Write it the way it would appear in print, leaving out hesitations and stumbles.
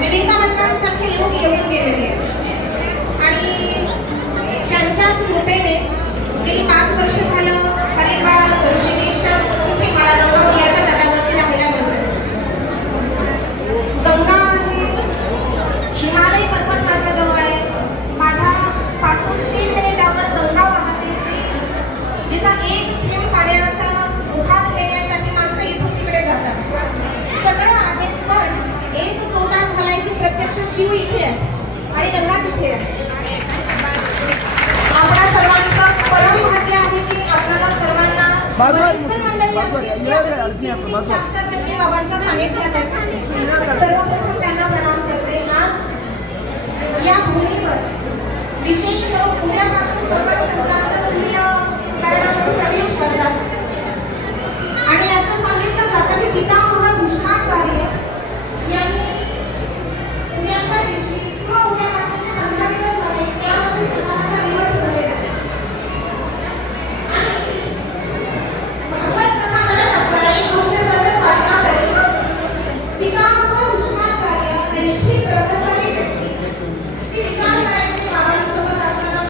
विवेकानंदांसारखे लोक येऊन गेलेले आहेत आणि त्यांच्याच कृपेने गेली 5 वर्ष झालं हरिद्वार ऋषिकेश इथे मला गंगा याच्या तटावरती राहायला मिळतं. गंगा ही हिमालय पर्वत माझ्या जवळ आहे. माझ्यापासून 3 मिनिटावर गंगा वाहते जिचा एक थेंब पाण्याचा उहाद घेण्यासाठी माणसं इथून तिकडे जातात. सगळं आहे पण एक तोटा झालाय की प्रत्यक्ष शिव इथे आहे आणि गंगा तिथे आहे. आपल्या सर्वांचं परम भाग्य आहे की आपल्याला सर्वांना बरेच मंडळी अशी 3-4 व्यक्ती बाबांच्या सानिध्यात आहेत